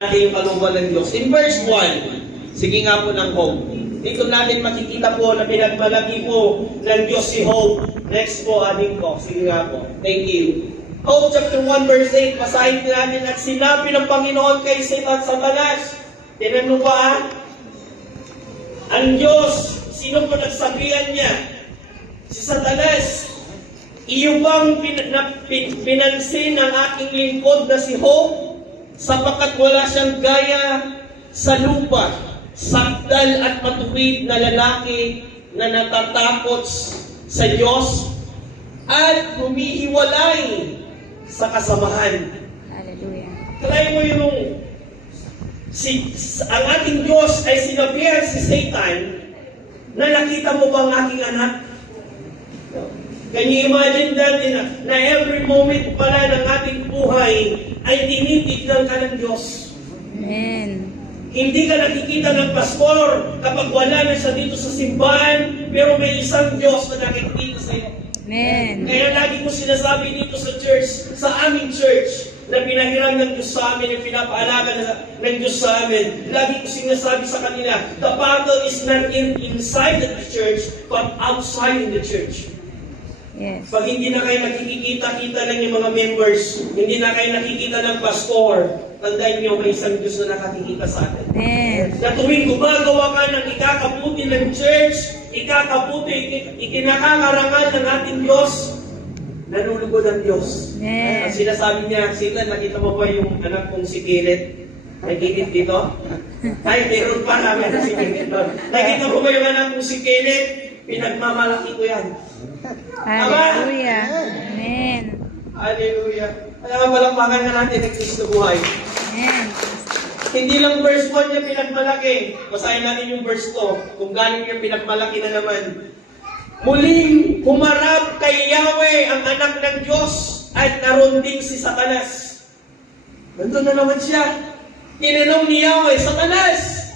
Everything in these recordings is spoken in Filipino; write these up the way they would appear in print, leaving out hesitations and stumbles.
natin yung kalungkuhan ng Diyos. In verse 1, sige nga po ng Hope. Dito natin makikita po na pinagmalaki po ng Diyos si Hope. Next po, ating po. Sige nga po. Thank you. Hope chapter 1 verse 8, pasahin natin at sinabi ng Panginoon kay Satanas. Tinanong ba? Ang Diyos, sino po nagsabihan niya? Si Satanas. Iyo bang pinansin ng aking lingkod na si Hope? Sapagkat wala siyang gaya sa lupa, sakdal at matuwid na lalaki na natatakot sa Diyos at humihiwalay sa kasamahan. Hallelujah. Try mo yung ang ating Diyos ay sinabihan si Satan na nakita mo bang aking anak? Can you imagine that na every moment pala ng ating buhay ay tinitignan ka ng Diyos? Amen. Hindi ka nakikita ng pastor kapag wala na siya dito sa simbahan, pero may isang Diyos na nakikita sa iyo. Amen. Kaya lagi ko sinasabi dito sa church, sa aming church, na pinahiram ng Diyos sa amin, yung pinapaalaga ng Diyos sa amin. Lagi ko sinasabi sa kanila, the battle is not inside the church, but outside in the church. Yes. Pag hindi na kayo nakikita-kita lang yung mga members, hindi na kayo nakikita ng pastor, tandaan nyo, may isang Diyos na nakakikita sa atin. Amen. Na tuwing gumagawa ka ng ikakabuti ng church, ikakabuti, ikinakarangal ng ating Diyos, nalulugod ang Diyos. Amen. Ang sinasabi niya, Satan, nakita mo ba yung anak kong si Kenneth? Nakikita dito? Ay, meron pa namin na si Kenneth. Nakita mo ba yung anak kong si Kenneth? Pinagmamalaki ko yan. Hallelujah. Amen. Hallelujah. Kaya malakpakan na natin ang Kristo buhay. Amen. Hindi lang verse 1 niya pinagmalaki. Basahin natin yung verse 2. Kung galing niya pinagmalaki na naman. Muling humarap kay Yahweh ang anak ng Diyos at narunding si Satanas. Nandun na naman siya. Tinanong ni Yahweh, Satanas,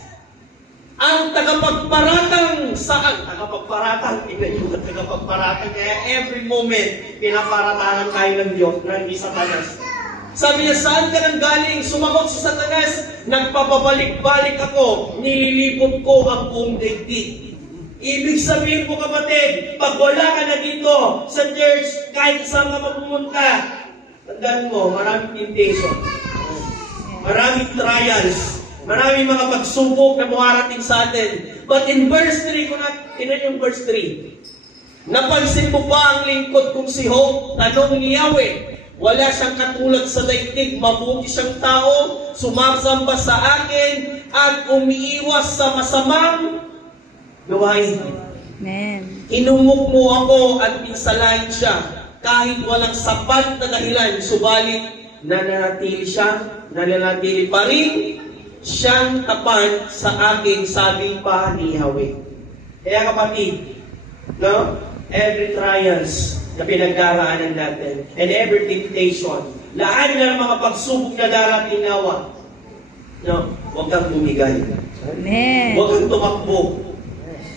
ang tagapagparatang saan? Tagapagparatang, tingnan nyo ang tagapagparatang. Kaya every moment, pinaparatanan tayo ng Diyos, ng Satanas. Sabi niya, saan ka nang galing? Sumagot si Satanas, nagpapabalik-balik ako, nililipot ko ang buong daigdig. Ibig sabihin po kapatid, pag wala ka na dito sa church, kahit saan ka mapumunta, tandaan mo, maraming temptation, maraming trials, maraming mga pagsubok na mawarating sa atin. But in verse 3, kung tinan yung verse 3, napansin mo ba ang lingkod kong si Hope? Tanong ni Yahweh, wala siyang katulad sa daigdig, mabuti siyang tao, sumasamba sa akin, at umiiwas sa masamang gawain. Amen. Inumok mo ako at pinsalain siya, kahit walang sapat na dahilan, subalit nananatili siya, nananatili pa rin siyang tapat sa aking, sabi pa ni Yahweh. Kaya kapatid, no? Every trials na pinagdaraanan natin, and every temptation, lahat ng mga pagsubok na darating nawa, no? Huwag kang bumigay. Amen. Huwag kang tumakbo.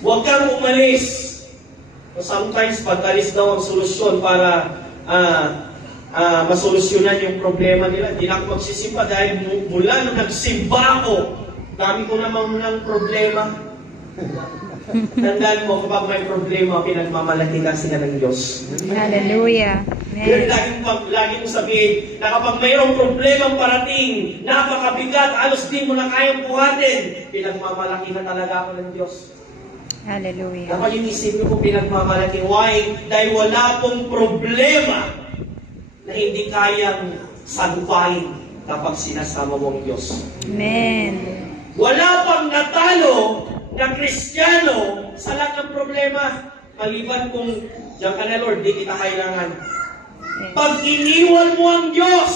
Huwag kang umalis. So sometimes, pag-alis daw ang solusyon para masolusyonan yung problema nila. Hindi na ako magsisimba dahil mula nung nagsimba ako, dami ko naman ng problema. Tandaan mo, kapag may problema, pinagmamalaki kasi ka ng Diyos. Hallelujah. Pero Amen. lagi mo sabihin na kapag mayroong problemang parating, napakabigat, alos din mo na kayang buhatin, pinagmamalaki na talaga ako ng Diyos. Hallelujah. Dapat yung isipin ko pinagmamalaki. Why? Dahil wala pong problema na hindi kayang sagupain kapag sinasama mo ang Diyos. Amen. Wala pang natalo na Kristiyano sa lahat ng problema. Maliban kung diyan ka na Lord, di kita kailangan. Pag iniwan mo ang Diyos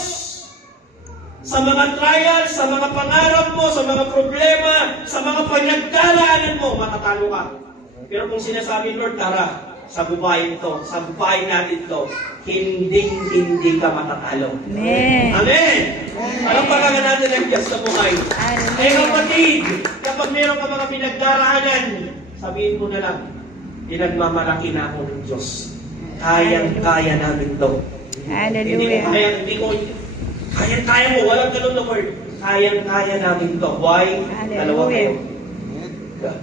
sa mga trials, sa mga pangarap mo, sa mga problema, sa mga pinagdaraanan mo, matatalo ka. Pero kung sinasabi, Lord, tara, sagupain to, sagupain natin to, hindi ka matatalo. Amen. Amen! Alam pa nga natin ang Diyos sa buhay. Hallelujah. Eh kapatid, kapag meron ka mga pinagdaraanan, sabihin mo na lang, pinagmamalaki na ako ng Diyos. Kayang-kaya namin to. Hallelujah. Hindi ko, kaya mo, walang ganun na word. kayang-kaya namin to. Why? Dalawa kayo.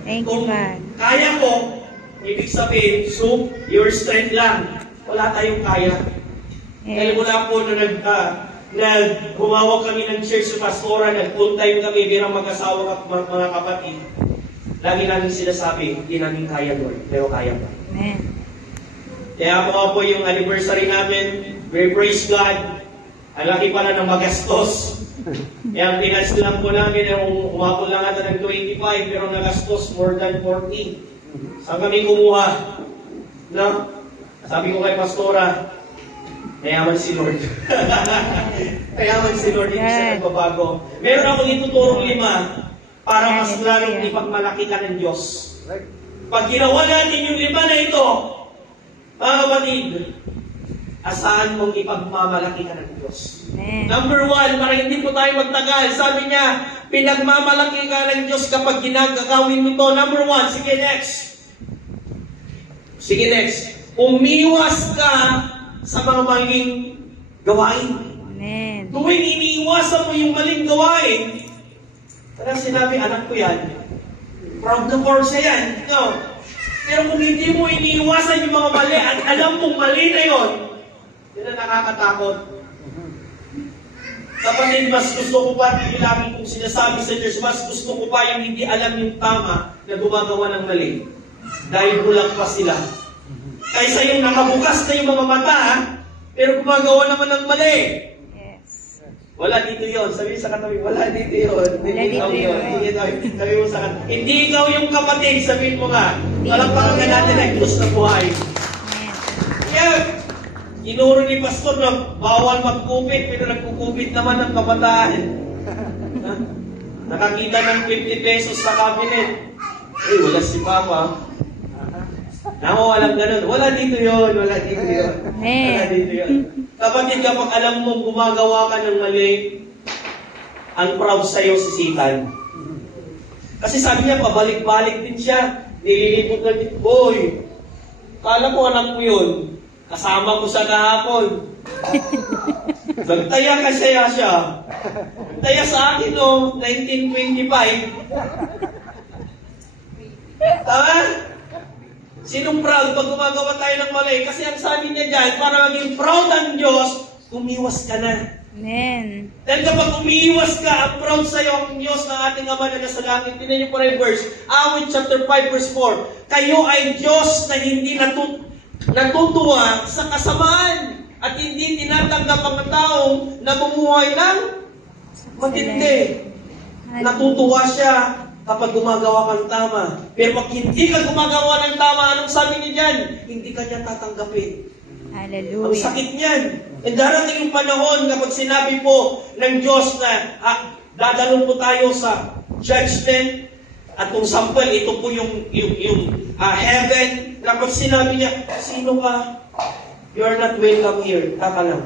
Thank you, Kung God. kaya ko, ibig sabihin, so, your strength lang. Wala tayong kaya. Dahil mula po na humawak kami ng church sa pastora, nag-full time kami birang mag-asawa at mga kapatid. Lagi namin sinasabi, hindi namin kaya, Lord, pero kaya pa. Amen. Kaya po yung anniversary namin, we praise God. Ang laki pala ng magastos. Kaya ang pinans lang po namin, umabot lang ata ng 25, pero nagastos more than 40. Saan kami kumuha? No? Sabi ko kay Pastora, mayaman si Lord. Mayaman si Lord, hindi siya nagbabago. Meron akong ituturong 5 para mas lalong ipagmalaki ka ng Diyos. Pag ginawa natin yung 5 na ito, mga kapatid, asahan mong ipagmamalaki ka ng Diyos. Amen. Number 1, para hindi po tayo magtagal, sabi niya, pinagmamalaki ka ng Diyos kapag ginagawin mo ito. Number 1, sige next. Sige next. Umiwas ka sa mga maling gawain. Amen. Tuwing iniiwasan mo yung maling gawain, kaya sinabi, anak ko yan, proud na for siya yan. No. Pero kung hindi mo iniiwasan yung mga mali at alam mong mali na yun, yun ang nakakatakot. Kapatid, mas gusto ko pa, yung lagi kong sinasabi sa church, mas gusto ko pa yung hindi alam yung tama na gumagawa ng mali. Dahil kulang pa sila. Kaysa yung nakabukas na yung mga mata, pero gumagawa naman ng mali. Yes. Wala dito yun. Sabi sa katabi, wala dito yun. Hindi ikaw yun. Sabi mo sa katabi, hindi ikaw yung kapatid. Sabihin mo nga, walang pakinggan natin ang Diyos na buhay. Kaya, inuro ni Pastor na bawal magkupit, pero nagkukupit naman ang kabataan. Nakakita ng 50 pesos sa cabinet. Wala si Papa. Nako, walang ganun. Wala dito yun. Wala dito yun. Wala dito yun. Kapatid, kapag alam mo gumagawa ka ng mali, ang proud sa'yo si Satan. Kasi sabi niya, pabalik-balik din siya. Nililipot na dito. Boy, kala ko anak mo yun. Kasama ko sa kahapon. Nagtaya ka siya. Nagtaya sa akin, no, 1925. Tama? Sinong proud pag gumagawa tayo ng mali? Kasi ang sabi niya dyan, para maging proud ang Diyos, umiwas ka na. Amen. Dahil kapag umiiwas ka, ang proud sa'yo ang Diyos ng ating Ama na nasa langit. Tingnan niyo po yung verse. Awit chapter 5 verse 4. Kayo ay Diyos na hindi natutuwa sa kasamaan at hindi tinatanggap ang taong namumuhay ng matindi. Natutuwa siya kapag gumagawa kang tama. Pero pag hindi ka gumagawa ng tama, anong sabi niya dyan? Hindi ka niya tatanggapin. Hallelujah. Ang sakit niyan. And darating yung panahon kapag sinabi po ng Diyos na dadalong po tayo sa judgment at kung sample, ito po yung heaven. Kapag sinabi niya, sino ka? You are not welcome here. Taka lang.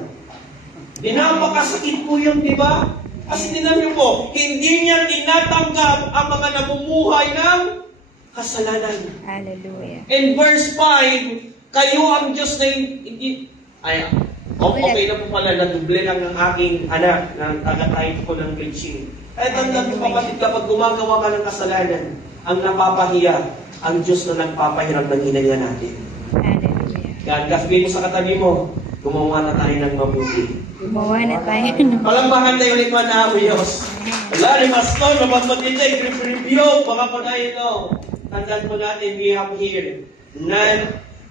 Napakasakit po yun, di ba? Kasi tinabi po, hindi niya tinatanggap ang mga namumuhay ng kasalanan. Hallelujah. In verse 5, kayo ang Diyos na hindi... okay na po pala, naduble lang ng aking anak na taga-type ko ng preaching. At tandaan po kapatid, kapag gumagawa ka ng kasalanan, ang napapahiya, ang Diyos na nagpapahirap ng hinaya natin. Hallelujah. Yan, kasbihin mo sa katabi mo, gumawa na tayo ng mabuti. Gumawa na tayo. Palangbakan tayo ulit mga naamuyos. Wala, ni Pastor, napapatitay, review, baka po tayo ito. Tandaan po natin, we have here,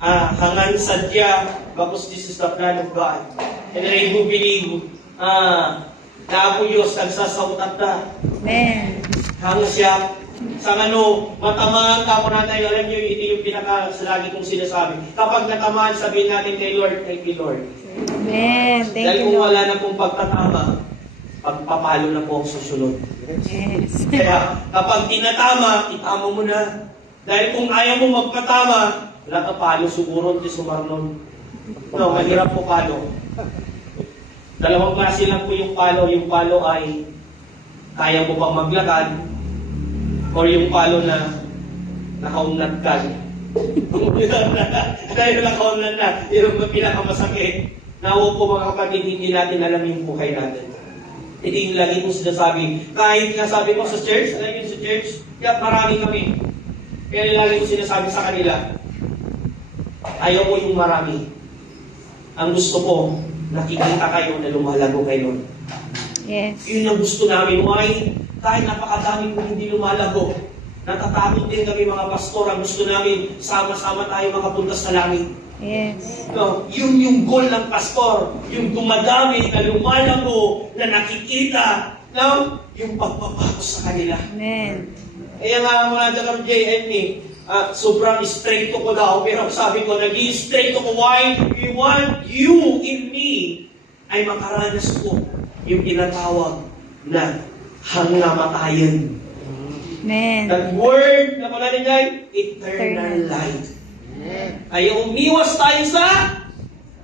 hangan sadya, because this is the plan of God. And I do believe, naamuyos, nagsasautat na. Amen. Hanga siya, sa matamaan ka po natin, alam niyo, ito yung lagi kong sinasabi. Kapag natamaan, sabihin natin kay Lord, thank you, Lord. Amen. Thank Dahil you, kung Lord. wala na pong pagtatama, pagpapalo na po ang susunod. Yes. Kaya kapag tinatama, itama mo na. Dahil kung ayaw mo magpatama, wala ka palo, suguron, di sumarnon. No, mahirap po palo. Dalawang klase lang po yung palo. Yung palo ay kaya mo pang maglakad, or yung palo na nakaunlad ka. Dahil nakaunlad na, yun ang pinakamasakit. Nawa po mga kapatid, hindi natin alam yung buhay natin. Hindi yung lagi kong sinasabi. Kahit nga sabi ko sa church, alam yun sa church, kaya marami kami. Kaya lagi kong sinasabi sa kanila, ayaw ko yung marami. Ang gusto ko, nakikita kayo na lumalago kayo. Yes. Yun ang gusto namin. Why? Kahit napakadaming kung hindi lumalago, natatakot din kami mga pastor. Ang gusto namin, sama-sama tayo makapunta sa langit. Yes. No, yun yung goal ng pastor. Yung dumadami na lumalago, na nakikita, no? Yung pagpapago sa kanila. Amen. Kaya nga mga Jacob JN sobrang straight ko daw. Pero sabi ko, naging straight ko. Why? We want you in me ay makaranas ko yung tinatawag na hangamatayan. Amen. That word na pala nila, eternal life. Ay umiwas tayo sa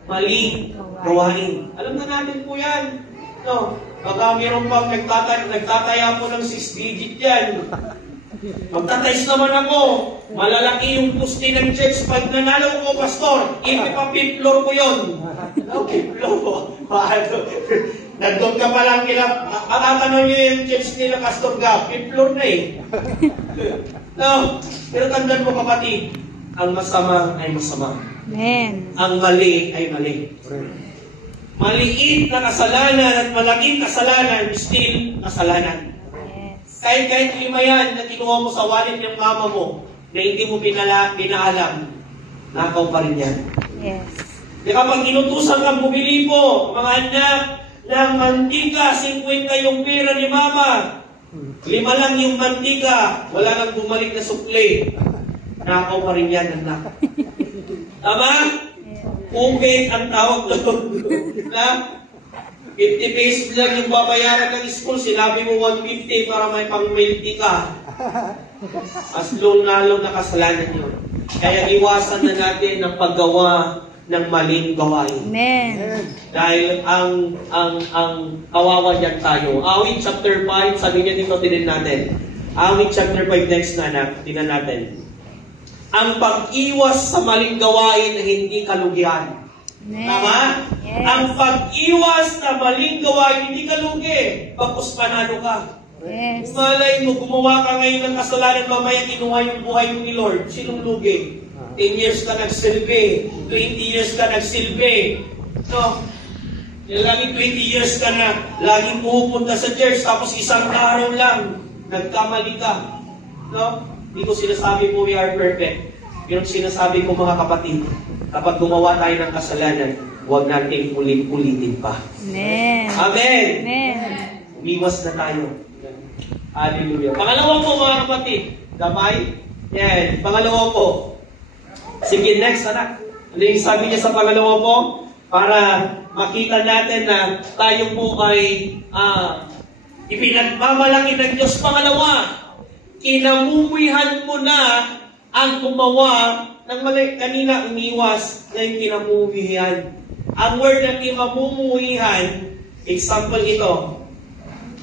maling gawain. Alam na natin po yan. No, baka mayroon pang nagtataya po ng 6 digit yan. Magtatays naman ako. Malalaki yung pusti ng church. Pag nanalo ko, pastor, ipipa-fifth floor ko yun. No, fifth floor ko. Nandun ka pa lang kila, matatanong nyo yung church nila, Pastor Gab, fifth floor na eh. No, pero tandaan mo kapatid, ang masama ay masama. Amen. Ang mali ay mali. Maliit na kasalanan at malaking kasalanan, still kasalanan. Yes. Kahit 5 yan na kinuha mo sa wallet ng mama mo, na hindi mo pinaalam, nakaw pa rin yan. Yes. Di kapag inutusan kang bumili po, mga anak, ng mantika, 50 yung pera ni mama, 5 lang yung mantika, wala nang bumalik na sukli. Nakaw pa rin yan, anak. Tama? Ukit ang tawag doon. Na 50 pesos lang yung babayaran ng school, sinabi mo 150 para may pang-milk ka. As lalo na kasalanan yun. Kaya iwasan na natin ang paggawa ng maling gawain. Amen. Dahil ang kawawa dyan tayo. Awit chapter 5, sabi niya dito, tinin natin. Awit chapter 5, next na tinan natin. Ang pag-iwas sa maling gawain na hindi kalugihan. Amen. Tama? Yes. Ang pag-iwas sa maling gawain hindi kalugi. Bagkus panalo ka. Yes. Malay mo, gumawa ka ngayon ng kasalanan, mamaya kinuha yung buhay mo ni Lord. Sinong lugi? 10 years ka nagsilbi. 20 years ka nagsilbi. No? Laging 20 years ka na, laging pupunta sa church, tapos isang araw lang, nagkamali ka. No? Hindi ko sinasabi po we are perfect. Pero sinasabi ko mga kapatid, kapag gumawa tayo ng kasalanan, huwag nating ulit-ulitin pa. Amen. Amen! Amen. Umiwas na tayo. Hallelujah. Pangalawa po mga kapatid, damay. Yan. Pangalawa po. Sige, next anak. Ano yung sabi niya sa pangalawa po? Para makita natin na tayo po ay ipinagmamalaki ng Diyos. Pangalawa, kinamumuhihan mo na ang gumawa ng mali. Kanina umiwas na yung kinamumuhihan. Ang word na kinamumuhihan, example ito.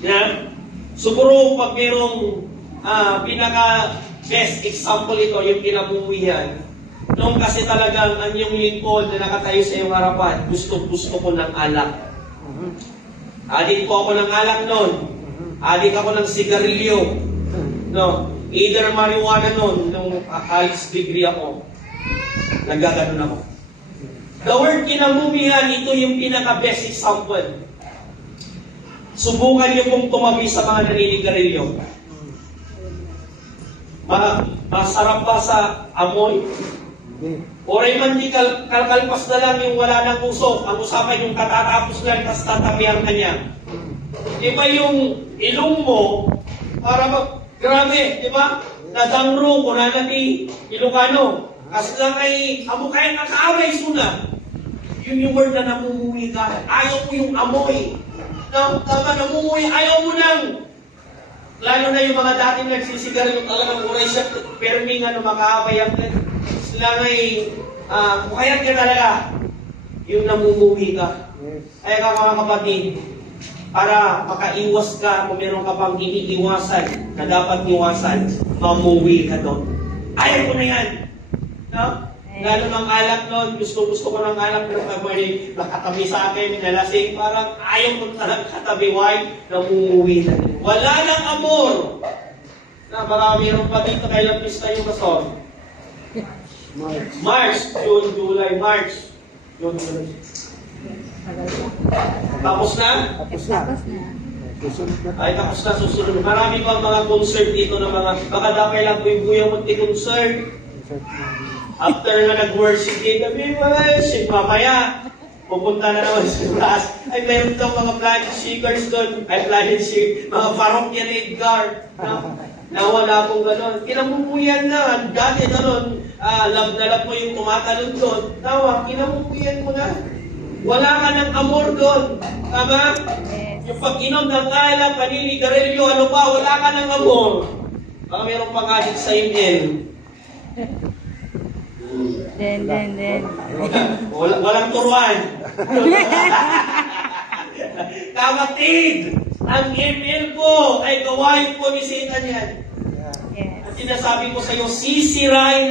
Na, siguro pag mayroong pinaka-best example ito, yung kinamumuhihan. Noong kasi talagang ang yung lingkod na nakatayo sa iyong harapan, gusto ko ng alak. Adik po ako ng alak noon. Adik ako ng sigarilyo. No, either marijuana noon, nung college degree ako. Nagaganon ako. The word kinamumihan, ito yung pinaka-best example. Subukan niyo pong tumabi sa mga naninigarilyo. Masarap ba sa amoy? Oray man di kalkalpas na lang yung wala ng usok. Ang usapan yung katatapos lang, tapos tatabihan ka niya. Di ba yung ilong mo, para grabe, di ba? Nadangro ko na natin Ilocano. Kasi lang ay, amo kaya nakaaway suna. Yun yung word na namumuhi ka. Ayaw mo yung amoy. Tama, namumuhi. Ayaw mo nang. Lalo na yung mga dating nagsisigar, yung talagang uray siya, perming makaaway ang sila ngay, kaya ka talaga, yung namumuhi ka. Kaya ka mga kapatid, para makaiwas ka, kung meron ka pang iniiwasan, na dapat iwasan, mamuwi ka doon. Ayaw ko na yan. No? Lalo ng alak noon, gusto ko ng alak, pero pag may nakatabi sa akin, nalasing, parang ayaw ko talagang katabi, why? Namumuwi na. Wala nang amor. Na, baka mayroon pa dito, kailang pista yung kason? March, June, July, March. June, July. Tapos na? Tapos na. Ay, tapos na, susunod. Marami pa mga concert dito na mga, baka dapat lang po yung Buyang Munti concert. After na nag-worship dito, may worship, mamaya, pupunta na naman sa class. Ay, meron daw mga planet seekers doon. Ay, planet seekers, mga parokyan Edgar. Na wala pong gano'n. Kinamumuyan na. Dati gano'n, love na love mo yung tumatalon doon. Tawa, kinamumuyan mo na. Wala ka ng amor doon. Tama? Yung pag-inom ng alak, kanini, garilyo, ano pa, wala ka ng amor. Baka meron pa nga din sa email. Den. Walang turuan. Kapatid, ang email ko ay gawain po ni Satan yan. Yes. At sinasabi ko sa iyo, sisirain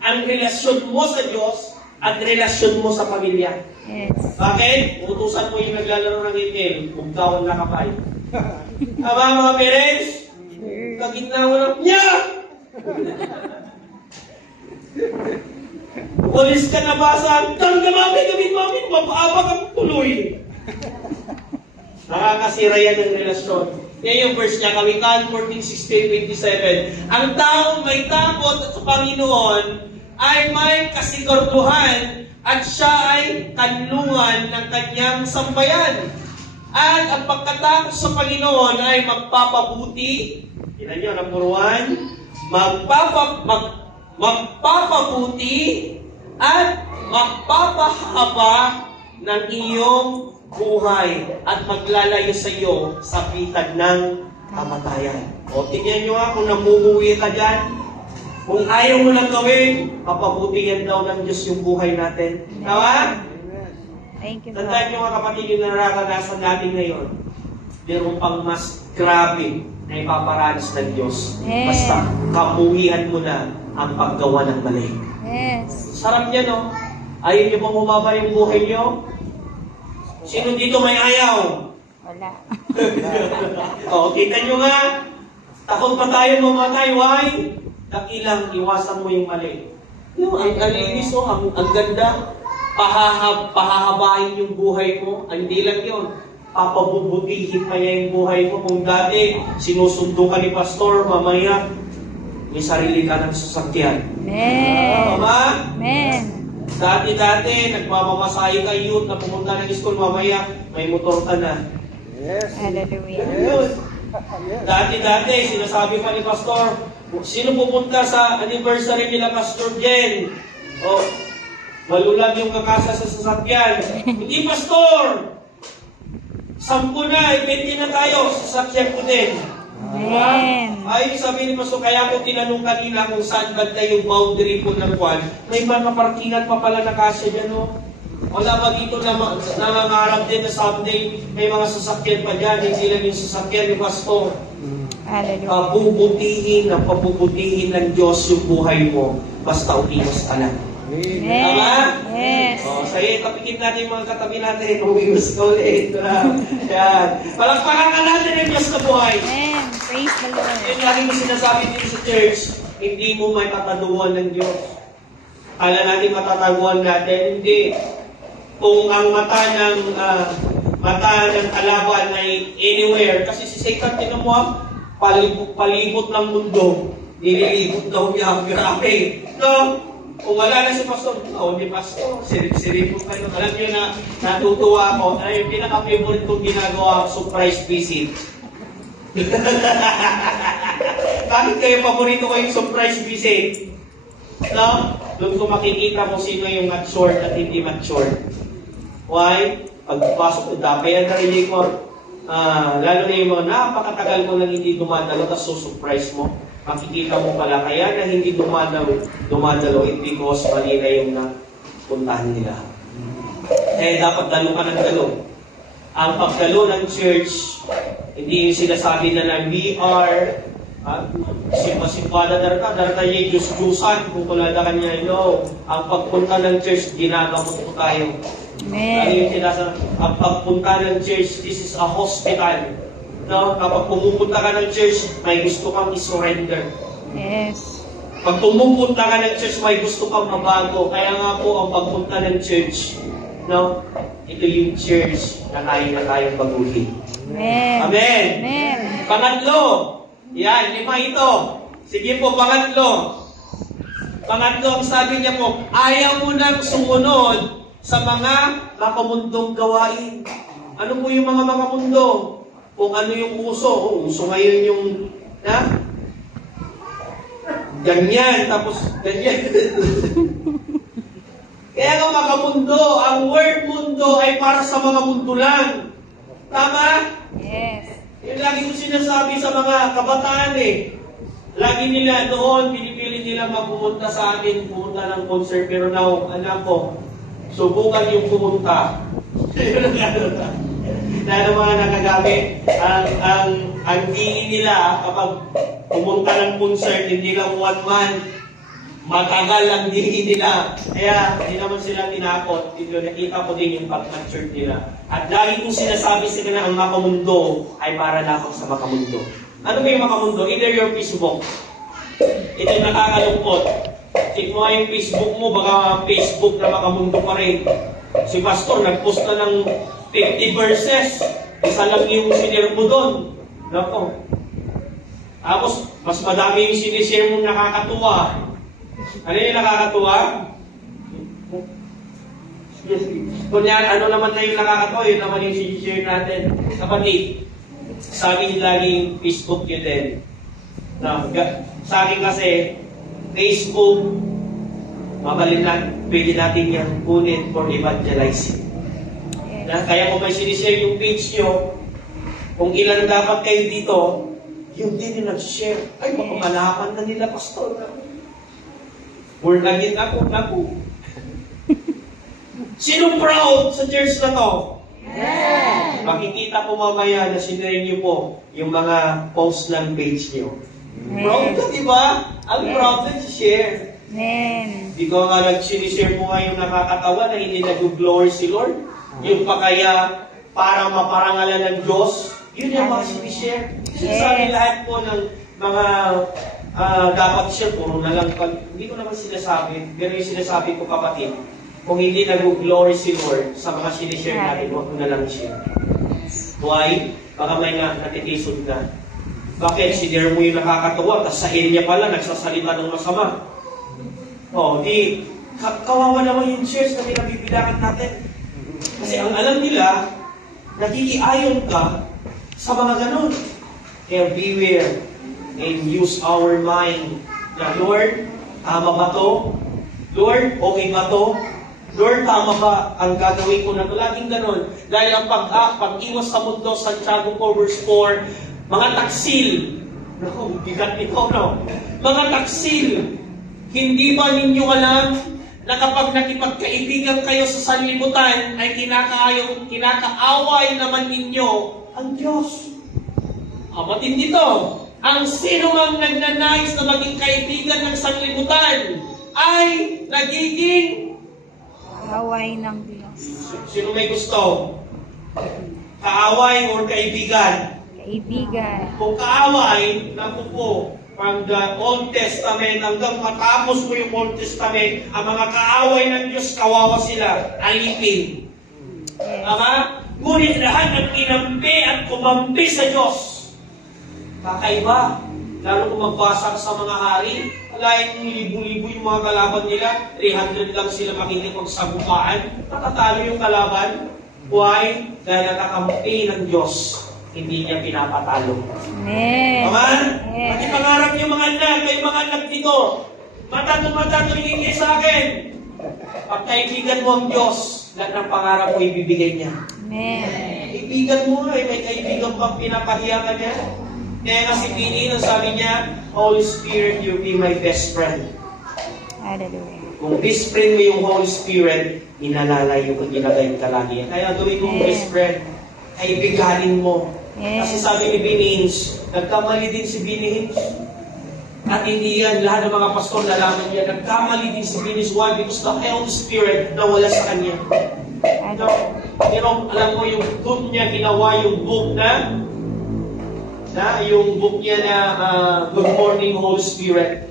ang relasyon mo sa Diyos at relasyon mo sa pamilya. Yes. Bakit? Utusan mo yung naglalaro ng email, kung tawag na kapay. Tama mga parents? Kagitnawa ng niya! Walis ka na basa, tan ka mami, mapaabag ang tuloy. Nakakasira yan ng relasyon. Yan yung verse niya, Kawikaan 14:16-27. Ang taong may takot sa Panginoon ay may kasiguraduhan at siya ay kanlungan ng kanyang sambayan. At ang pagkatakot sa Panginoon ay magpapabuti. Tignan nyo, number 1, magpapabuti at magpapahaba ng iyong buhay at maglalayo sa iyo sa pitag ng kamatayan. O, tingnan nyo kung namumuwi ka dyan. Kung ayaw mo lang gawin, papabutihan daw ng Diyos yung buhay natin. Tawa? Thank you, Tandaan nyo mga kapatid, yung nararanasan natin ngayon, meron pang mas grabe na ipaparanas ng Diyos. Basta, kamuhian mo na ang paggawa ng mali. Yes. Sarap niya, no? Ayaw niyo bang umaba yung buhay niyo? Sino dito may ayaw? Wala. O, kita nyo nga, takot pa tayo mamatay. Why? Dakilang iwasan mo yung mali. Yung, ang linis, ang ganda. Pahahabain yung buhay mo. Hindi lang yun. Papabubutihin pa niya yung buhay mo. Kung dati, sinusundo ka ni pastor, mamaya, may sarili ka ng sasakyan. Amen. Tama? Amen. Dati, nagmamamasahe ka youth na pumunta ng school, mamaya, may motor ka na. Hallelujah. Yun. Dati, sinasabi pa ni pastor, sino pupunta sa anniversary nila Pastor Jen? O, malulag yung kakasa sa sasakyan. Hindi, pastor! 10 na, 20 na tayo, sasakyan ko din. Amen. Ay, sabi ni Pastor, kaya ko tinanong kanina kung saan banda yung boundary po ng kwan. May mga parkingan pa pala na kasya dyan, no? Wala ba dito na nangangarap din na someday may mga sasakyan pa dyan, hindi lang yung sasakyan ni Pastor. Hallelujah. Pabubutihin ng Diyos yung buhay mo, basta umiwas ka lang. Tama? Yes. O, sige, tapikin natin yung mga katabi natin, umiwas ka ulit. Yan. Palagpakan ka natin ang Diyos na buhay. Amen. Praise the Lord. Yung laging sinasabi dito sa church, hindi mo may tataguan ng Diyos. Kala natin matataguan natin, hindi. Kung ang mata ng kalaban ay anywhere, kasi si Satan, tinan mo, palibot ng mundo, nililibot daw niya, grabe. No? Kung wala na si Pastor, hindi Pastor, sirip-siripot kayo. Alam niyo na, natutuwa ako, ay yung pinaka-favorite kong ginagawa, surprise visit. Bakit kayo paborito ko yung surprise visit? No? Doon ko makikita kung sino yung matured at hindi matured. Why? Pagpasok ko, dapay ang narinig ko. Lalo na yung mga napakatagal mo nang hindi dumadalo, tapos surprise mo. Makikita mo pala, kaya na hindi dumadalo, it because mali na yung napuntahan nila. Eh, dapat dalo ka ng dalo. Ang pagdalo ng church, hindi yung sinasabi na we are Simpa-simpada darata yung Diyos-Diyusan, kung tulada kanya, ang pagpunta ng church, ginagamot po tayo. Ano yung sinasabi? Ang pagpunta ng church, this is a hospital. No? Kapag pumupunta ka ng church, may gusto kang i-surrender. Yes. Pag pumupunta ka ng church, may gusto kang mabago. Kaya nga po, ang pagpunta ng church, no? Ito yung church na tayong baguhin. Amen. Amen. Amen. Pangatlo, yan, 5 ito. Sige po, pangatlo. Pangatlo, ang sabi niya po, ayaw mo nang sumunod sa mga makamundong gawain. Ano po yung mga makamundo? Kung ano yung uso. Uso ngayon yung, ganyan, tapos ganyan. Kaya nga makamundo, ang word mundo ay para sa mga mundo lang. Tama? Yes. Yung lagi ko sinasabi sa mga kabataan Lagi nila doon, pinipili nila magpumunta sa atin, pumunta ng concert. Pero now, anak ko, subukan yung pumunta. Lalo mga nagagamit, ang tingin nila kapag pumunta ng concert, hindi lang 1 month, matagal ang tingin nila. Kaya, hindi naman sila tinakot. Nakita ko din yung pag-mature nila. At lagi kong sinasabi sa kanila, ang makamundo ay para lamang sa makamundo. Ano ba yung makamundo? Either your Facebook. Ito yung nakakalungkot. Check mo yung Facebook mo, baka Facebook na makamundo pa rin. Si Pastor, nag-post na ng 50 verses. Isa lang yung sinare mo doon. Nako. Tapos, mas madami yung sinishare mong nakakatuwa. Ano yung nakakatuwa? Yes. Kunyari, ano naman na yung nakakatuwa? Yun naman yung sinishare natin. Kapatid, sabi lagi yung Facebook nyo din. Sa akin kasi, Facebook, mabalin lang, pwede natin yung kunin for evangelizing. Kaya kung may sinishare yung page nyo, kung ilan dapat kayo dito, yung din yung nag-share. Ay, makamalaman na nila, Pastor. Born again ako. Sino proud sa church na to? Yes. Makikita ko mamaya na sinare niyo po yung mga post ng page niyo. Proud ka, di ba? Ang proud na share. Amen. Di ko nga nag-share mo nga yung nakakatawa na hindi nag-glory si Lord. Yung pa kaya para maparangalan ng Diyos, yun yung mga sinishare. Sinasabi lahat po ng mga dapat share, puro na lang. Hindi ko naman sinasabi, pero yung sinasabi ko kapatid, kung hindi nag-glory si Lord sa mga sinishare natin, huwag mo na lang share. Why? Baka may natitisod na. Bakit? Sinare mo yung nakakatawa, tapos sa niya pala, nagsasalita ng masama. Di, kawawa naman yung shares na pinabibilangan natin. Kasi ang alam nila, nakikiayon ka sa mga ganun. Kaya beware and use our mind. Na, Lord, tama ba to? Lord, okay ba to? Lord, tama ba ang gagawin ko na ito? Laging ganun. Dahil ang pag-iwas sa mundo, Santiago 4 verse 4, mga taksil. Naku, bigat nito, no? Mga taksil. Hindi ba ninyo alam na kapag nakipagkaibigan kayo sa sanlibutan, ay kinakaaway naman ninyo ang Diyos? Matindi to. Ang sino mang nagnanais na maging kaibigan ng sanlibutan, ay nagiging Kaaway ng Diyos. Sino may gusto? Kaaway or kaibigan? Kaibigan. Kung kaaway, naku po, from the Old Testament hanggang matapos mo yung Old Testament, ang mga kaaway ng Diyos, kawawa sila, alipin. Tama? Ngunit lahat ang kinampi at kumampi sa Diyos. Kakaiba. Lalo kung magbasa sa mga hari, kalahin yung libo-libo yung mga kalaban nila, 300 lang sila makikipagsabukaan, natatalo yung kalaban. Why? Dahil nakakampi ng Diyos, hindi niya pinapatalo. Amen. Tama? Yes. Pati pangarap yung mga anak, may mga anak dito, matato hindi sa akin. Pag kaibigan mo ang Diyos, lahat ng pangarap mo ibibigay niya. Amen. Kaibigan mo, may kaibigan pang pinapahiya ka niya. Kaya nga si Pini, nung sabi niya, Holy Spirit, you be my best friend. Hallelujah. Kung best friend mo yung Holy Spirit, inalalayo kung ginagayin ka lagi. Kaya gawin mo best friend, kaibiganin mo. Kasi Yes. sabi ni Benny Hinn, nagkamali din si Benny Hinn. At hindi yan, lahat ng mga pastor nalaman niya, nagkamali din si Benny Hinn. Why? Because the Holy Spirit nawala sa kanya. No? Pero alam mo, yung book niya, ginawa yung book yung book niya na Good Morning Holy Spirit.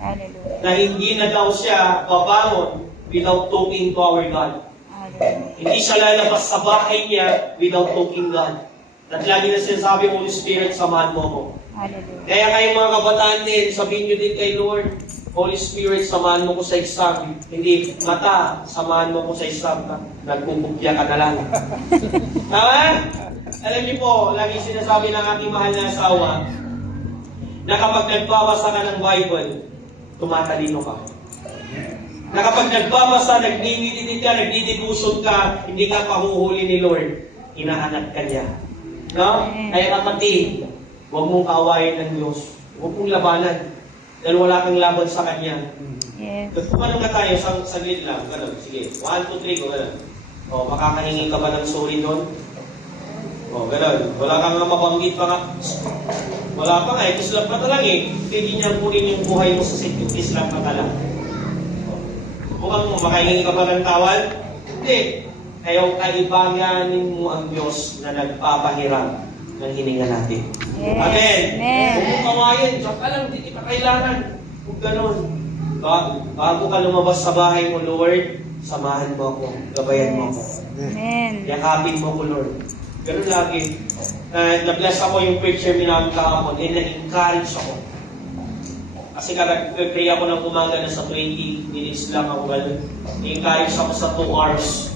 Hallelujah. Na hindi na daw siya babangon without talking to our God. Hallelujah. Hindi siya lalabas sa bahay niya without talking God. At lagi na sinasabi, Holy Spirit, samahan mo ako. Hallelujah. Kaya kayong mga kabataan din, sabihin nyo din kay Lord, Holy Spirit, samahan mo ko sa exam. Hindi, mata, samahan mo ko sa exam. Nagpupukya ka na lang. Tama? Alam niyo po, lagi sinasabi ng aking mahal na asawa, na kapag nagbabasa ka ng Bible, tumatalino ka. Na kapag nagbabasa, nagdididid ka, nagdidibuson ka, hindi ka pahuhuli ni Lord, hinahanap ka niya. No? Kaya kapatid, huwag mong kaawayin ng Diyos. Huwag mong labanan. Dahil wala kang laban sa Kanya. Yes. Kumano ka tayo, saglit lang. Ganun, sige. 1, 2, 3, o ganun. O, makakahingi ka ba ng sorry doon? O, ganun. Wala kang mabanggit pa nga. Wala pa nga, Islam pa lang eh. Hindi niya kunin yung buhay mo sa sityo, Islam pa lang. Mukhang makahingi ka ba ng tawad? Hindi. Kaya kaibaganin mo ang Diyos na nagpapahiram ng hininga natin. Yes. Amen. Amen. Huwag mong kawayan. Diyan ka lang, hindi pa kailangan. Huwag ganun. Bago ka lumabas sa bahay mo, Lord, samahan mo ako. Gabayan mo ako. Amen. Yakapin mo ko, Lord. Ganun lagi. Na-bless ako yung preacher namin kahapon and na-encourage ako. Kasi nag-pray ako ng umaga na sa 20 minutes lang ako ganun. Na-encourage ako sa 2 hours.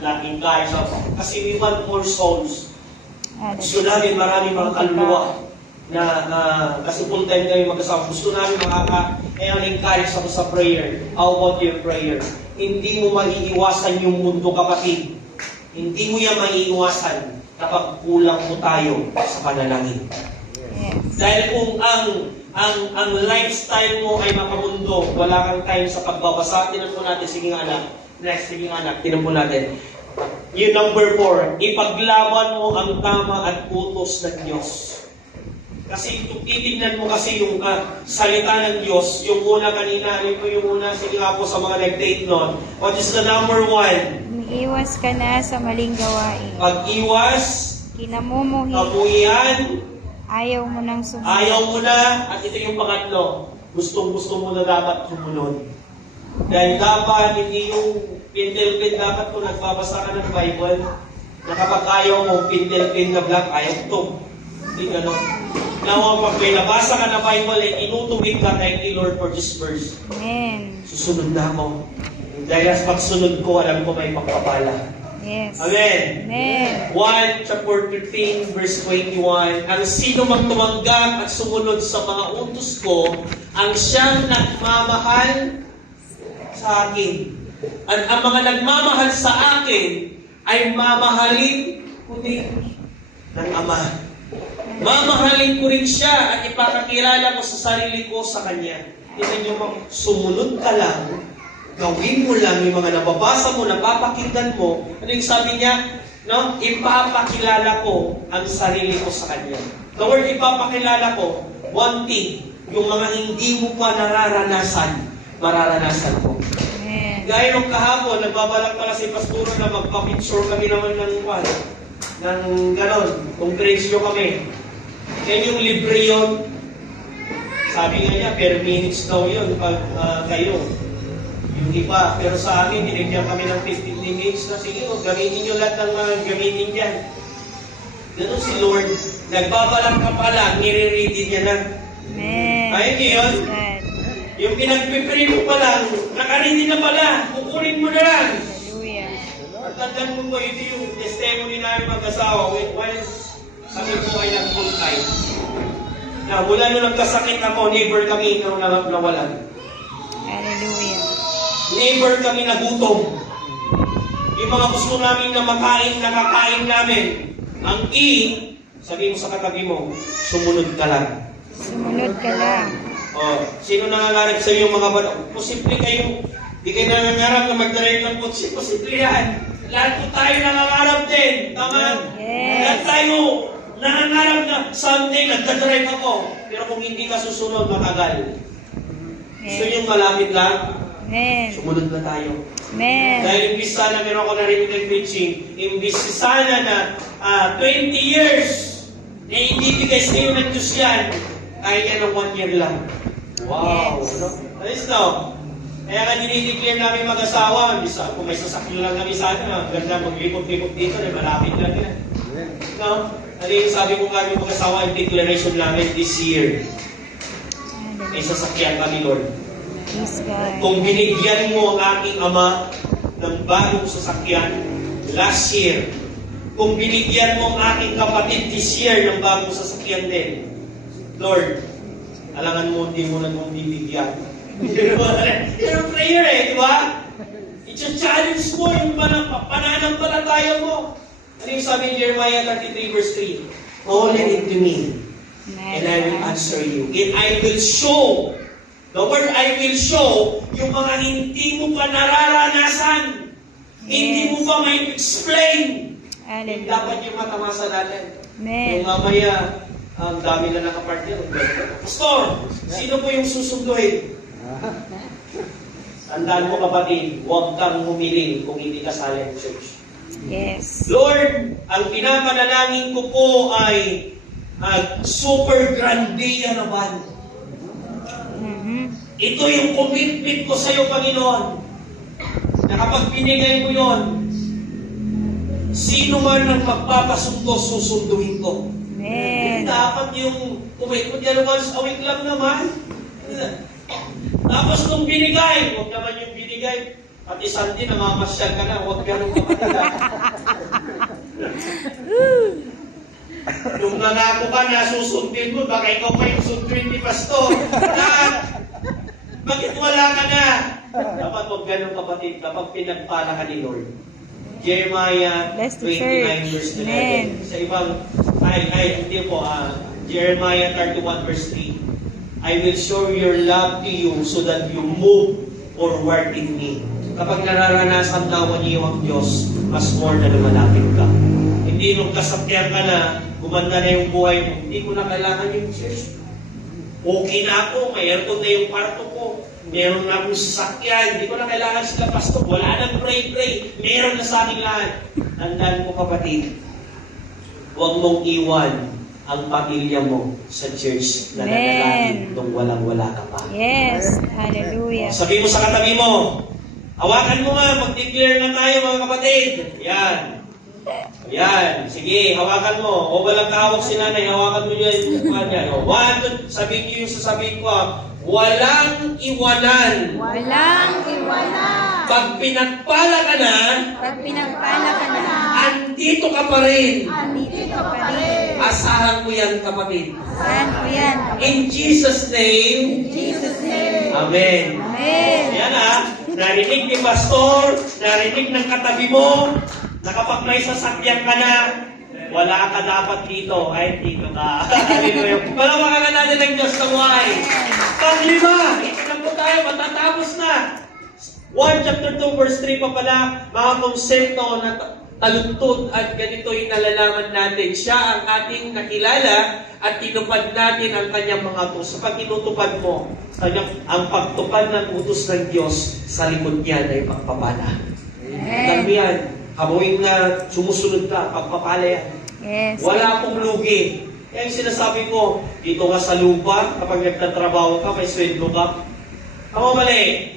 Na-encourage ako. Kasi we want more souls. Gusto namin maraming mga kaluluwa kasi full time kami mag-asama. Gusto namin kaya na-encourage ako sa prayer. How about your prayer? Hindi mo maiiwasan yung mundo, kapatid. Hindi mo yan maiiwasan kapag kulang mo tayo sa panalangin. Yes. Dahil kung ang lifestyle mo ay makamundo, wala kang time sa pagbabasa. Tinan po natin, sige nga anak. Next, sige nga anak, tinan po natin. Yung number 4, ipaglaban mo ang tama at utos ng Diyos. Kasi kung titignan mo kasi yung salita ng Diyos, yung una kanina, yung una, sige nga po sa mga nag-date nun, what is the number 1? Umiiwas ka na sa maling gawain. Pag-iwas, Kinamumuhi. kabuhian, Ayaw mo nang sumunod. ayaw mo na, at ito yung pangatlo, gustong-gusto mo na dapat sumunod. Dahil dapat, hindi yung pintel-pin, dapat kung nagbabasa ka ng Bible, na kapag ayaw mo, pintel-pin na black, ayaw to. Hindi gano'n. Now, pag may nabasa ka na Bible, inutubig ka, thank you Lord for this verse. Amen. Susunod na ako. Dahil sa pagsunod ko, alam ko may pagpapala. Yes. Amen. Amen. 1 chapter 15 verse 21, ang sino magtumanggap at sumunod sa mga utos ko, ang siyang nagmamahal sa akin. At ang mga nagmamahal sa akin ay mamahalin ko din ng Ama. Mamahalin ko rin siya at ipakakilala ko sa sarili ko sa Kanya. Tingnan niyo mo, sumunod ka lang, gawin mo lang yung mga nababasa mo, napapakinggan mo. Ano yung sabi niya? No? Ipapakilala ko ang sarili ko sa Kanya. The word ipapakilala ko, one thing, yung mga hindi mo pa nararanasan, mararanasan ko. Amen. Gaya nung kahapon, nagbabalak pala si Pasturo na magpa-picture kami naman ng ganon, kongresyo kami. Yan yung libre yun. Sabi nga niya, per minutes daw yun pag kayo. Yung iba, pero sa amin, binigyan kami ng 15 minutes na sige, gamitin nyo lahat ng mga gamitin dyan. Ganun si Lord. Nagbabalak ka pala, nire-ready niya na. Amen. Ayun niyo yun? God. Yung pinagpipray mo pa lang, nakaready na pala, kukunin mo na lang. Hallelujah. At tandaan mo po, ito yung testimony namin mag-asawa while kami po ay nag-full time. Na mula nung nagkasakit ako, neighbor kami nung nawalan. Hallelujah. Neighbor kami nagutom. Yung mga gusto namin na makain, nakakain namin. Ang sabi mo sa katabi mo, sumunod ka lang. Sumunod ka lang. Sino nangangarap sa iyo mga bata? Posible kayo, di kayo nangangarap na mag-direct ng kutsi. Posible yan. Lahat po tayo nangangarap din. Tama? Yes. Lahat tayo nangangarap na someday nagdadrive ako. Pero kung hindi ka susunod, matagal. Gusto nyo malapit lang? Amen. Sumunod na tayo. Amen. Dahil imbis sana, meron ko narinig ng preaching, imbis sana na 20 years na ibibigay sa iyo ng Diyos yan, kaya ng 1 year lang. Wow! Yes. Ano? Ayos no? Kaya nga dinideclare namin mag-asawa, kung may sasakyan lang kami sana, ganda maglipot-lipot dito, malapit lang yan. No? Ano yung sabi ko kami mag-asawa, yung declaration namin this year, may sasakyan kami, Lord. Praise God. Kung binigyan mo ang aking ama ng bagong sasakyan last year, kung binigyan mo ang aking kapatid this year ng bagong sasakyan din, Lord, alangan mo, hindi mo na mong bibigyan. Yun ang prayer di ba? I-challenge mo yung pananampalataya mo. Ano yung sabi ni Jeremiah 33 verse 3? Call it to me, and I will answer you. And I will show, the word I will show, yung mga hindi mo pa nararanasan, hindi mo pa may explain. Dapat yung matamasa natin. Amen. Yung mamaya, ang dami na nakapartner. Pastor, sino po yung susunduin? Tandaan mo kapatid, huwag kang humiling kung hindi kasali ng church. Yes. Lord, ang pinapanalangin ko po ay super grandia naman. Ito yung commitment ko sa iyo, Panginoon. Na kapag binigay mo yon, sino man ang magpapasundo, susunduin ko. Amen. Dapat yung commitment yan once a week lang naman. Tapos nung binigay, huwag naman yung binigay, pati Sunday, namamasyal ka na, huwag ganun kapatid. Nung nangako ka na susundin mo, baka ikaw pa yung sundin ni Pastor. Bakit wala ka na? Dapat huwag ganun kapatid, kapag pinagpala ka ni Lord. Jeremiah 29 verse 11. Sa ibang, hindi po, Jeremiah 31 verse 3. I will show your love to you so that you move forward in me. Kapag nararanasan daw niyo ang Diyos, mas more na lumalapit ka. Hindi nung kasakyan ka na, gumanda na yung buhay mo, hindi ko na kailangan yung church. Okay na ako, may aircon na yung kwarto ko, meron na akong sasakyan, hindi ko na kailangan sila pastor, wala nang pray, meron na sa ating lahat. Tandaan mo kapatid, huwag mong iwan ang pamilya mo sa church na nanalangin nung walang-wala ka pa. Yes. Hallelujah. Sabi mo sa katabi mo, hawakan mo nga, mag-declare na tayo mga kapatid. Yan. Yan. Sige, hawakan mo. O walang kahawak si nanay, hawakan mo yan. One, two, sabihin niyo yung sasabihin ko, walang iwanan. Walang iwanan. Pag pinagpala ka na, andito ka pa rin. Asahan ko yan, kapatid. In Jesus' name. Amen. Yan narinig ni Pastor, narinig ng katabi mo, na kapag may sasakyan ka na, wala ka dapat dito. Kahit dito ka. Hallelujah. Palawakan ka natin ng Diyos na buhay. Panglima, ito na po tayo, matatapos na. 1 chapter 2 verse 3 pa pala, mga konsepto na talutod at ganito yung nalalaman natin. Siya ang ating nakilala at tinupad natin ang kanyang mga utos. Sa pag tinutupad mo, ang pagtupad ng utos ng Diyos, sa likod niyan ay pagpapala. Alam yan, kamuing na sumusunod ka, pagpapala yan. Yes. Wala akong lugi. Kaya yung sinasabi ko, dito ka sa lupa, kapag nagtatrabaho ka, may sweldo ka. Tama mali.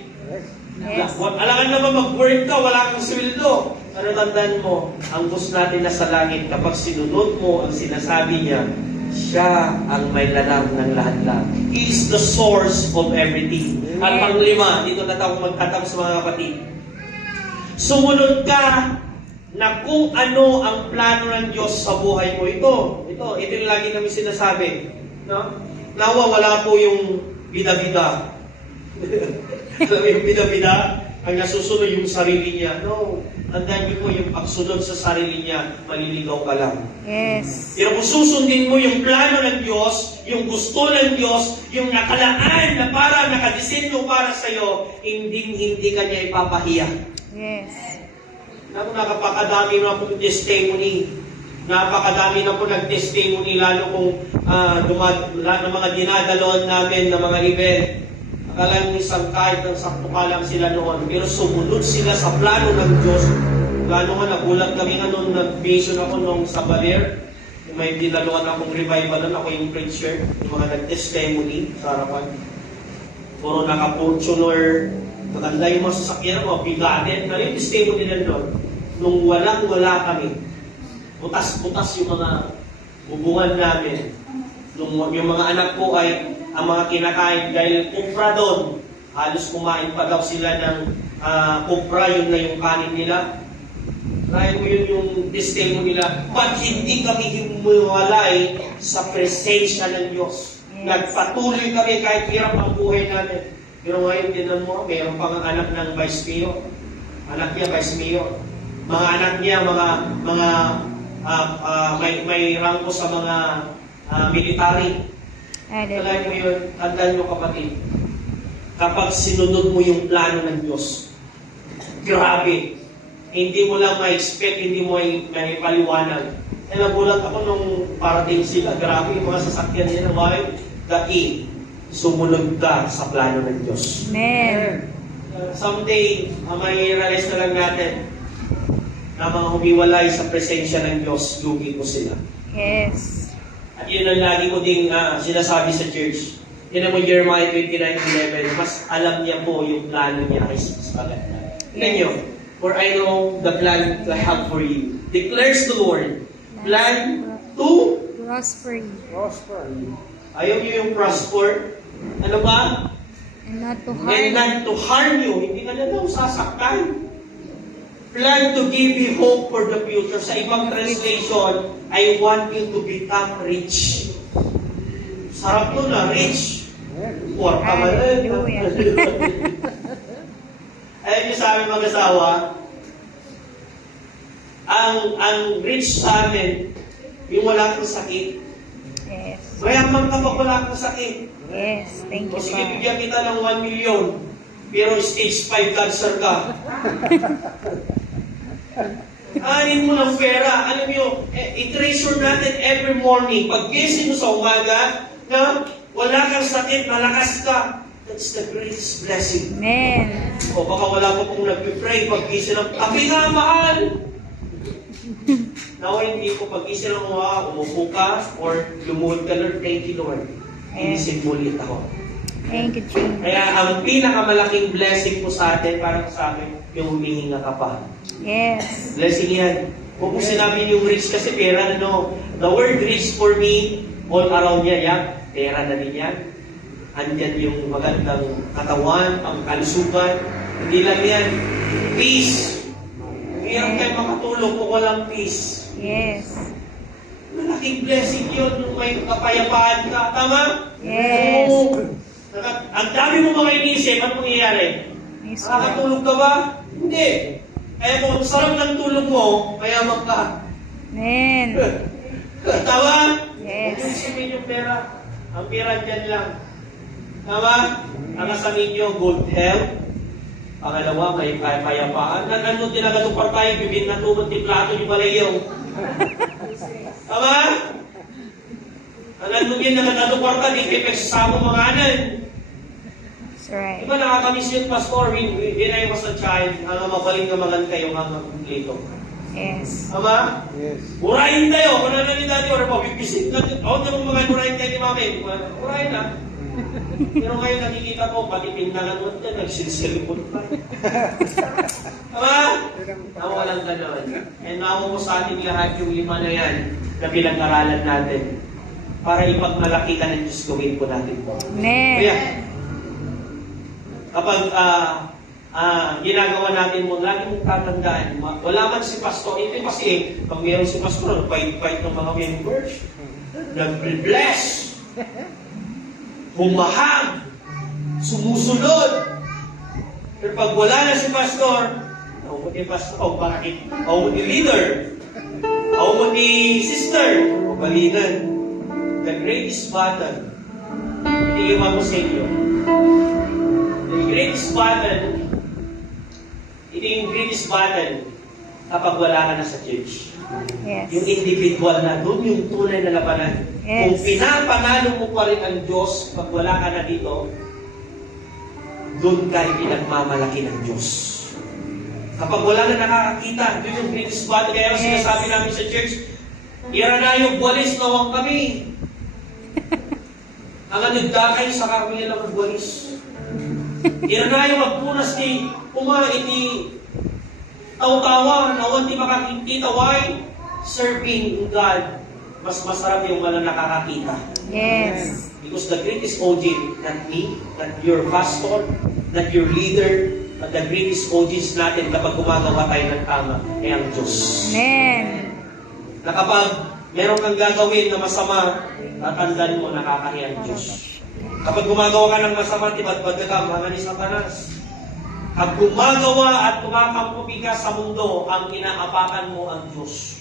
Yes. Alangan naman mag-work ka, wala kang sweldo. Ano tandaan mo? Ang Diyos natin nasa langit, kapag sinunod mo ang sinasabi niya, siya ang may lalang ng lahat-lahat. He is the source of everything. At panglima, dito na tayo magtatapos mga kapatid. Sumunod ka na kung ano ang plano ng Diyos sa buhay mo. Ito yung lagi kami sinasabi. No? Nawa, wala po yung bida-bida. Alam mo yung bida-bida? Ang nasusunod yung sarili niya. No. Tandaan niyo po yung pagsunod sa sarili niya, maliligaw ka lang. Yes. Pero kung susundin mo yung plano ng Diyos, yung gusto ng Diyos, yung nakalaan na para nakadesenyo para sa'yo, hindi ka niya ipapahiya. Yes. Napakadami na pong testimony. Napakadami na po nag-testimony, lalo kung lahat ng mga dinadaloan namin ng mga event. Akala mo isang kahit ng sakto ka lang sila noon, pero sumunod sila sa plano ng Diyos. Gano'n nga, nagulat kami nga noon, nag-vision ako nung sa Baler. May dinaluan akong revival nun, ako yung preacher, yung mga nag-testimony sa harapan. Puro naka-Fortuner, maganda yung mga sasakyan, mga bigatin. Ano yung testimony nila doon? Nung walang-wala kami, butas-butas yung mga bubungan namin. Nung yung mga anak ko ay ang mga kinakain dahil kumpra doon. Halos kumain pa daw sila ng kumpra, yun na yung kanin nila. Dahil mo yun yung testimony nila. Ba't hindi kami humuwalay sa presensya ng Diyos? Nagpatuloy kami kahit hirap ang buhay namin. Pero ngayon, tinan mo, mayroon pang anak ng Vice Mayor. Anak niya, Vice Mayor. Mga anak niya, may rangko sa mga military. Kailangan mo yun, tandaan nyo kapatid, kapag sinunod mo yung plano ng Diyos, grabe, hindi mo lang ma-expect, hindi mo may paliwanag. Kaya nagulat ako nung parating sila, grabe, yung mga sasakyan nila, why? Sumunod ka sa plano ng Diyos. Amen. Someday, may realize na lang natin na mga humiwalay sa presensya ng Diyos, lugi mo sila. Yes. At yun ang lagi mo ding sinasabi sa church. Yun ang Jeremiah 29:11, mas alam niya po yung plano niya ay maganda. Tingnan niyo, for I know the plan to have for you. Declares the Lord, plan to Prosper you. Ayaw niyo yung prosper. Ano ba? And not to harm. And not to harm you. Hindi ka na daw sasaktan. Plan to give you hope for the future. Sa ibang translation, I want you to become rich. Sarap to na, rich. Or Hallelujah. Ayun yung sa aming mag-asawa, ang rich sa amin, yung wala kang sakit. Yes. Mayaman ka pag wala kang sakit. Yes. Thank O you, sige, Father. bigyan kita ng 1 million, pero stage 5 cancer ka. Anin mo ng pera. Alam nyo, i-treasure natin every morning. Pag gising mo sa umaga, na wala kang sakit, malakas ka. That's the greatest blessing. Amen. O baka wala pa pong nag-pray, pag gising ng, kami nga, mahal! Nawa hindi ko pag gising ng umupo ka, or lumuhod ka, Lord, thank you, Lord. Inisip mo ulit ako. Thank you, Jesus. Kaya ang pinakamalaking blessing po sa atin, parang sa akin, yung humihinga ka pa. Yes. Blessing yan. Kung sinabi yung rich kasi pera, no? The word rich for me, all around yan, yan. Pera na din yan. Andyan yung magandang katawan, ang kalusugan. Hindi lang yan. Peace. Hirap kayo makatulog kung walang peace. Yes. Malaking blessing yun nung may kapayapaan ka. Tama? Yes. Oo. Ang dami mo mga inisip, ano mangyayari? Yes, Nakakatulog ka ba? Hindi. Kaya kung sarap ng tulog mo, mayaman ka. Amen. Tama? Yes. Huwag isipin yung pera. Ang pera dyan lang. Tama? Ang asamin nyo, good health. Pangalawa, may payapaan. Nandun din agad upar tayo, bibin na tumot ni plato yung malayaw. Tama? Nandun din agad upar tayo, di pipegsasama mga anan. That's right. Diba nakakamiss yun, Pastor? When I was a child, ang mabaling na maganda yung hanggang kumpleto. Yes. Tama? Yes. Urahin tayo. Kung namin dati, or mabibisit natin. Ako naman mga urahin tayo ni Mami. Urahin na. Pero ngayon nakikita ko, pati pintangan mo ito, nagsisilipon pa. Tama? Nawalang gano'n. And nawa mo sa ating lahat yung 5 na yan na pinag-aralan natin para ipagmalaki ka ng Diyos, gawin po natin po. Amen. Kaya, kapag ginagawa natin mo, lagi mong tatandaan, wala man si Pastor, ito kasi, pag mayroon si Pastor, bait-bait ng mga members, nag-bless, humahag, sumusunod. Pero pag wala na si Pastor, naumot ni Pastor, bakit? Naumot ni leader, naumot ni sister, o balinan. The greatest battle, iniiwan mo sa inyo. The greatest battle, ito yung greatest battle kapag wala ka na sa church. Yes. Yung individual na, doon yung tunay na labanan. Yes. Kung pinapanalo mo pa rin ang Diyos pag wala ka na dito, doon ka ipinagmamalaki ng Diyos. Kapag wala na nakakakita, yun yung greatest battle. Kaya yung Yes. sinasabi namin sa church, ira na yung buwalis, nawang kami. Ang anagdakay sa kami lang ang buwalis. Ira na yung magpunas ni kumain ni taw-tawa, nawan di makakita, why? Serving God. Mas masarap yung walang nakakakita. Yes. Because the greatest audience, not me, not your pastor, not your leader, but the greatest audience natin kapag gumagawa tayo ng tama ay ang Diyos. Amen. Na kapag meron kang gagawin na masama, tatandaan mo nakakahiya ang Diyos. Kapag gumagawa ka ng masama, tibad-bad ka, mga ni Satanas. Pag gumagawa at kumakampubi ka sa mundo, ang inaapakan mo ang Diyos.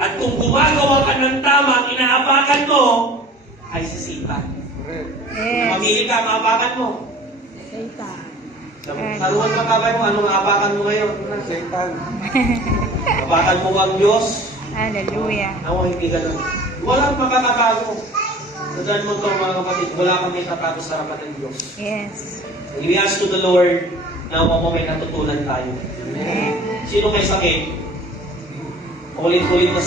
At kung gumagawa ka ng tama, ang inaapakan mo ay si Satan. Yes. Mamili ka, maapakan mo. Satan. Karuan ka kabay mo, anong aapakan mo ngayon? Satan. Apakan mo ang Diyos. Hallelujah. Ako, hindi ganun. Walang makakatago. Tandaan mo ito, mga kapatid, wala kami tatago sa harapan ng Diyos. Yes. And we ask to the Lord na may natutunan tayo. Amen. Sino may sakit? Ulit-ulit na